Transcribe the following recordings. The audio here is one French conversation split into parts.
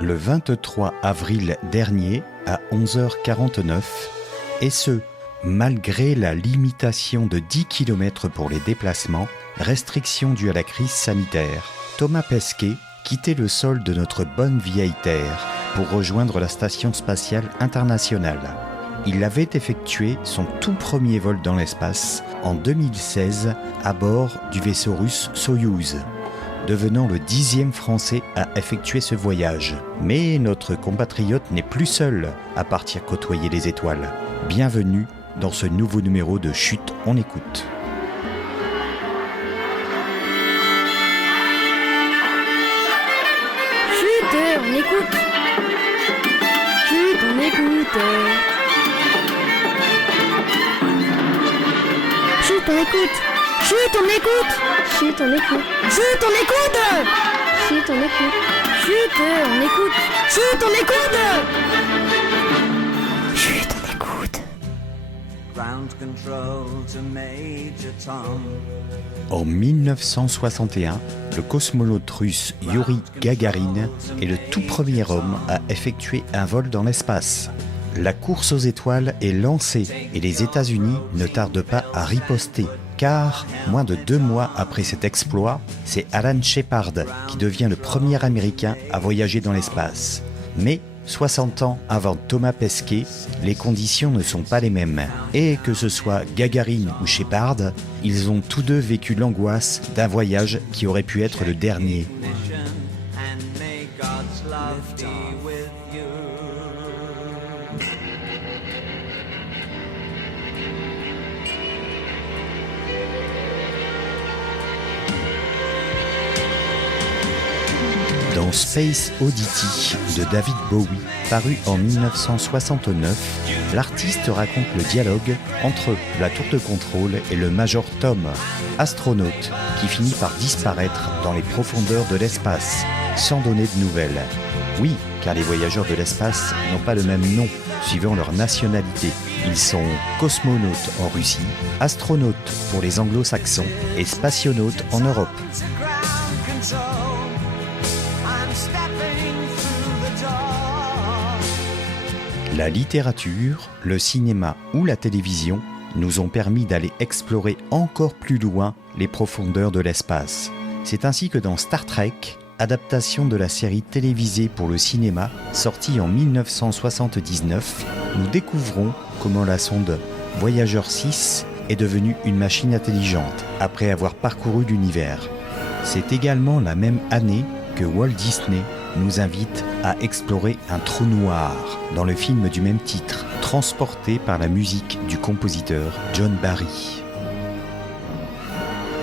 Le 23 avril dernier, à 11h49, et ce, malgré la limitation de 10 km pour les déplacements, restriction due à la crise sanitaire, Thomas Pesquet quittait le sol de notre bonne vieille Terre pour rejoindre la Station spatiale internationale. Il avait effectué son tout premier vol dans l'espace en 2016 à bord du vaisseau russe Soyouz, devenant le 10e Français à effectuer ce voyage. Mais notre compatriote n'est plus seul à partir côtoyer les étoiles. Bienvenue dans ce nouveau numéro de Chut, on écoute. Chut, on écoute. Chut, on écoute. Chut, on écoute. Chut, on écoute. Chut, on écoute. Chut, on écoute. Chut, on écoute. Chut, on écoute. Chut, on écoute. Chut, on écoute. Ground control to Major Tom. En 1961, le cosmonaute russe Yuri Gagarin est le tout premier homme à effectuer un vol dans l'espace. La course aux étoiles est lancée et les États-Unis ne tardent pas à riposter. Car, moins de 2 mois après cet exploit, c'est Alan Shepard qui devient le premier Américain à voyager dans l'espace. Mais, 60 ans avant Thomas Pesquet, les conditions ne sont pas les mêmes. Et que ce soit Gagarin ou Shepard, ils ont tous deux vécu l'angoisse d'un voyage qui aurait pu être le dernier. And may God's love be with you. Dans Space Oddity de David Bowie, paru en 1969, l'artiste raconte le dialogue entre la tour de contrôle et le Major Tom, astronaute qui finit par disparaître dans les profondeurs de l'espace, sans donner de nouvelles. Oui, car les voyageurs de l'espace n'ont pas le même nom, suivant leur nationalité. Ils sont cosmonautes en Russie, astronautes pour les anglo-saxons et spationautes en Europe. Ground control. I'm stepping through the door. La littérature, le cinéma ou la télévision nous ont permis d'aller explorer encore plus loin les profondeurs de l'espace. C'est ainsi que dans Star Trek, adaptation de la série télévisée pour le cinéma, sortie en 1979, nous découvrons comment la sonde Voyager 6 est devenue une machine intelligente après avoir parcouru l'univers. C'est également la même année que Walt Disney nous invite à explorer un trou noir dans le film du même titre, transporté par la musique du compositeur John Barry.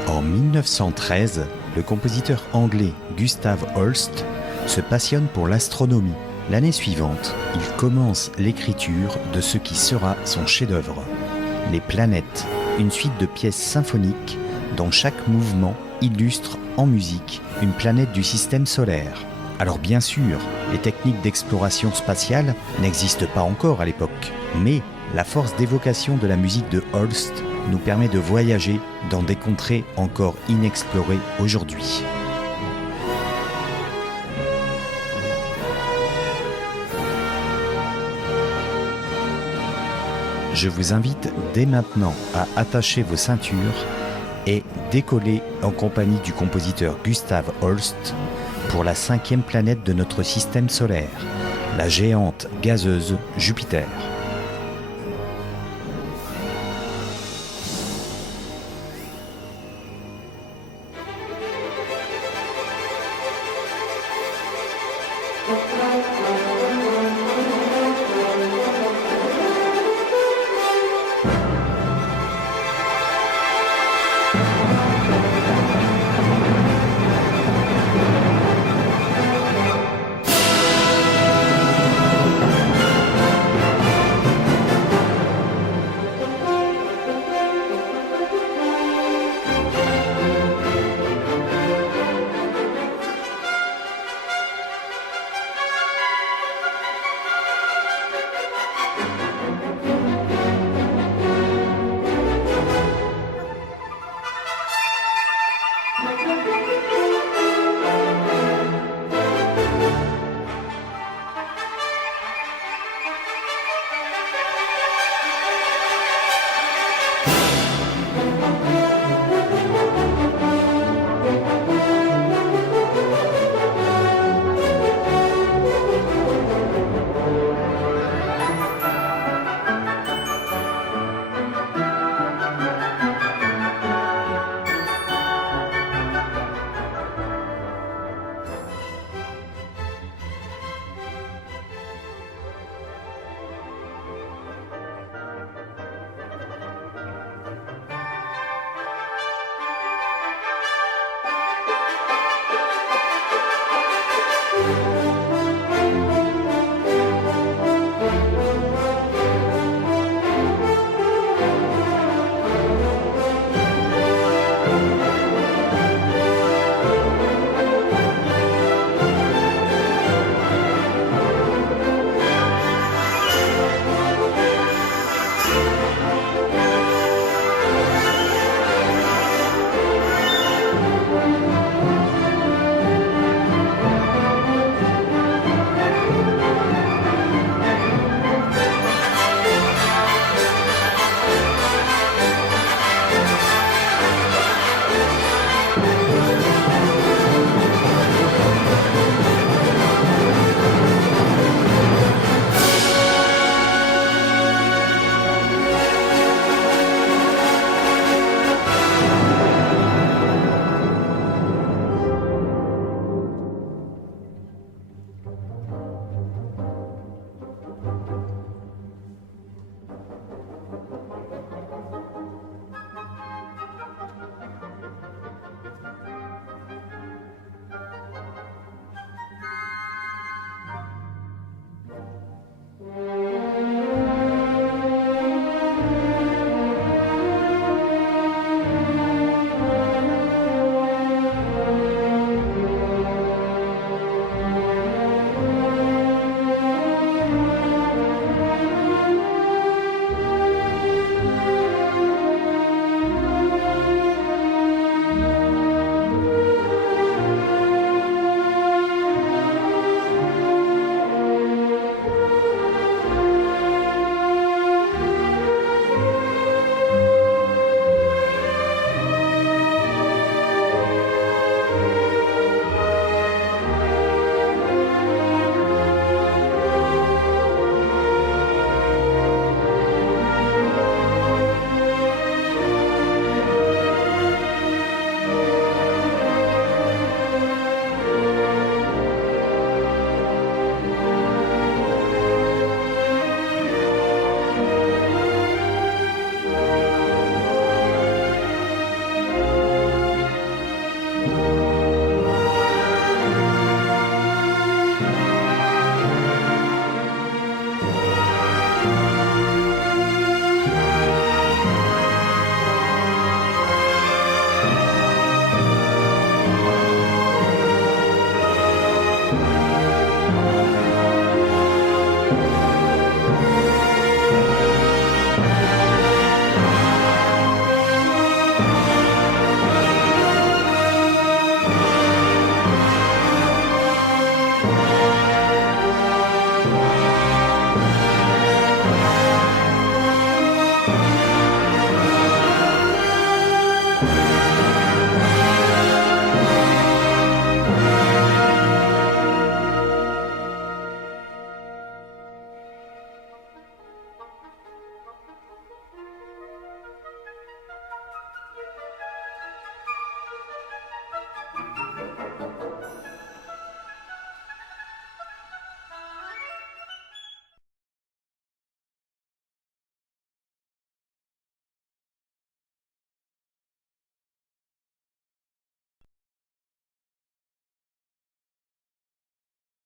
En 1913, le compositeur anglais Gustav Holst se passionne pour l'astronomie. L'année suivante, il commence l'écriture de ce qui sera son chef-d'œuvre, Les Planètes, une suite de pièces symphoniques dont chaque mouvement illustre en musique une planète du système solaire. Alors bien sûr, les techniques d'exploration spatiale n'existent pas encore à l'époque, mais la force d'évocation de la musique de Holst nous permet de voyager dans des contrées encore inexplorées aujourd'hui. Je vous invite dès maintenant à attacher vos ceintures et décoller en compagnie du compositeur Gustav Holst pour la 5e planète de notre système solaire, la géante gazeuse Jupiter.